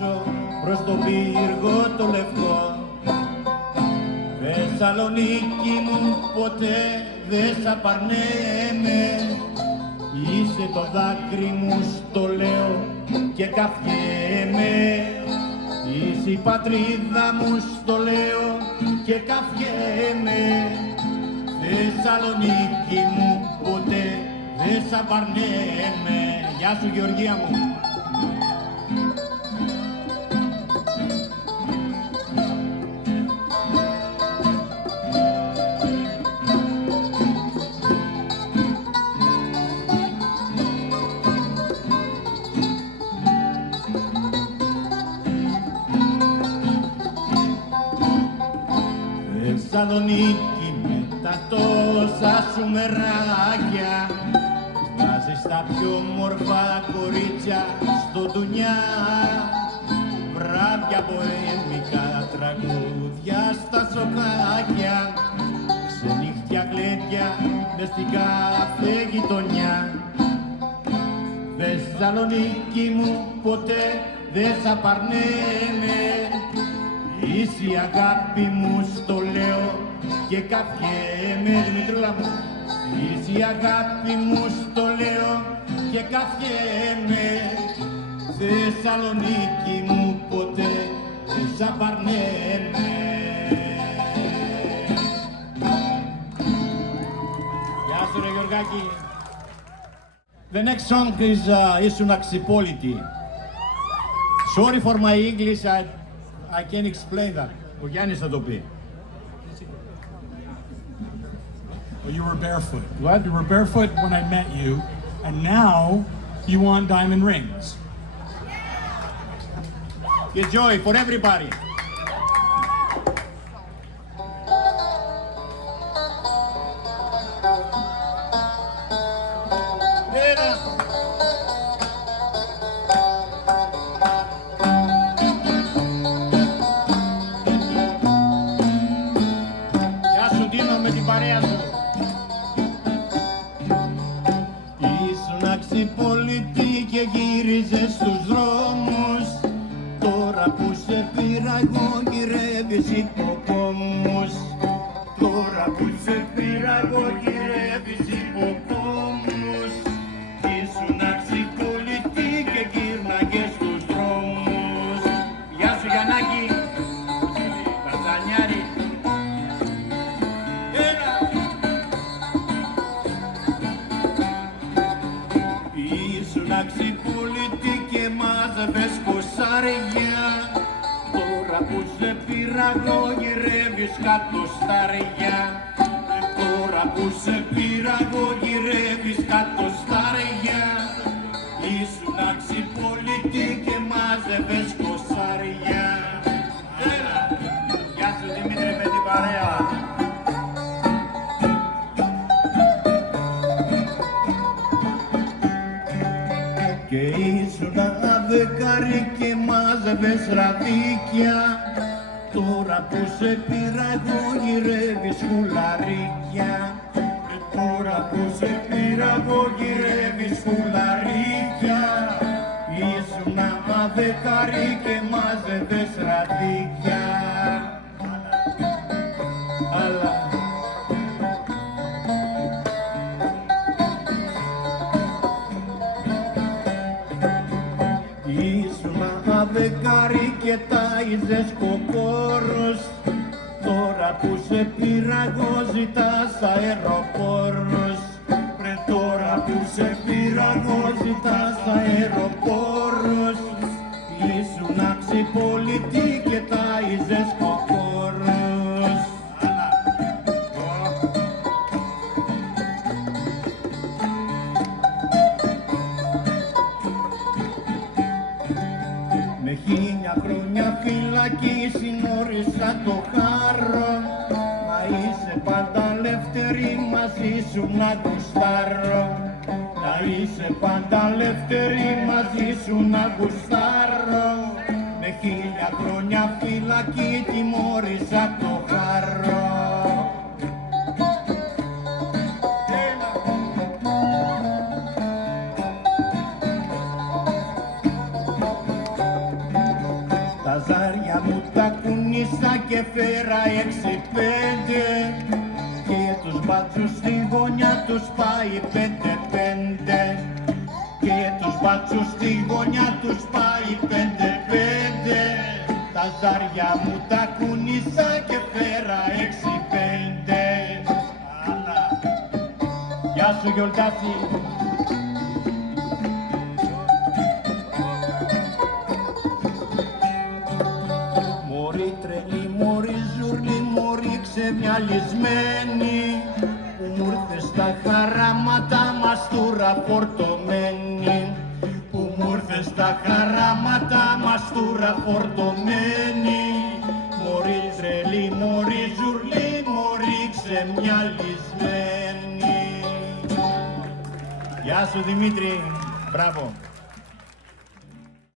πίσω προς το πύργο το λευκό. Θεσσαλονίκη μου ποτέ δεν σ' απαρνέμαι, είσαι το δάκρυ μου στο λέω και καυχέμαι. Είσαι η πατρίδα μου στο λέω και καυχέμαι. Θεσσαλονίκη μου ποτέ δεν σ' απαρνέμαι. Γεια σου Γεωργία μου. Θεσσαλονίκη με τα τόσα σου μεράκια, βάζεις τα πιο μορφά κορίτσια στο ντουνιά. Βράδια ποέμικα, τραγούδια στα σοκάκια, ξενύχτια γλέντια μες στην κάθε γειτονιά. Θεσσαλονίκη μου ποτέ δεν σ' απαρνέμαι, είσαι η αγάπη μου στο λέω και καυχέμαι. Δημητρούλα μου. Είσαι η αγάπη μου στο λέω και καυχέμαι. Θεσσαλονίκη μου ποτέ δεν σ' απαρνέμαι. Γεια σου ρε Γιωργάκη. The next song is Ήσουν Αξιπόλητη. Sorry for my English, I can't explain that. Ο Γιάννης θα το πει. Well, you were barefoot. What? You were barefoot when I met you, and now you want diamond rings. Get joy for everybody. Ήσουν αξιπόλητη και γύριζες στους δρόμους, τώρα που σε πήρα εγώ γυρεύεις υποκόμους. Τώρα που σε πήρα εγώ γυρεύεις υποκόμους. Ήσουν αξιπόλητη και γύρναγες στους δρόμους. Γεια σου Γιαννάκη, Καζανιάρη. Ήσουν αξιπόλητη και μάζευες κοσάρια, τώρα που σε πήρα εγώ γυρεύεις κατοστάρια. Τώρα που σε πήρα εγώ γυρεύεις κατοστάρια. Ήσουν αξιπόλητη και μάζευες κοσάρια. Έλα! Γεια σου Δημήτρη με την παρέα. Και ήσουν αδεκάρι και μάζευες ραδίκια, τώρα που σε πήρα εγώ γυρεύεις χουλαρίκια. Τώρα που σε πήρα εγώ γυρεύεις χουλαρίκια. Ήσουν αδεκάρι και μάζευες ραδίκια. Αλλά ήσουν αδεκάρι και τάιζες κοκόρος, τώρα που σε πήρα εγώ ζητάς αεροπόρος. Τώρα που σε πήρα εγώ ζητάς αεροπόρος. Ήσουν αξιπόλητη και τάιζες κοκόρος. Με 1000 χρόνια φυλακή συνόρισα το χάρο, μα είσαι πάντα ελεύθερη, μαζί σου να γουστάρω. Να είσαι πάντα ελεύθερη, μαζί σου να γουστάρω. Με 1000 χρόνια φυλακή τιμώρησα το χάρο. κούνησα και φέρα 6-5 και τους μπάτσους στη γωνιά τους πάει 5-5 και τους μπάτσους στη γωνιά τους πάει 5-5 τα ζάρια μου τα κούνησα και φέρα 6-5. Άλλα. Γεια σου Γιολτάση. Μωρή τρελή, μωρή ζουρλή, μωρή ξεμυαλισμένη που μου ήρθε στα χαράματα μαστούρα φορτωμένη που μου ήρθε στα χαράματα μαστούρα φορτωμένη μωρή τρελή, μωρή ζουρλή, μωρή ξεμυαλισμένη. Γεια σου Δημήτρη, μπράβο.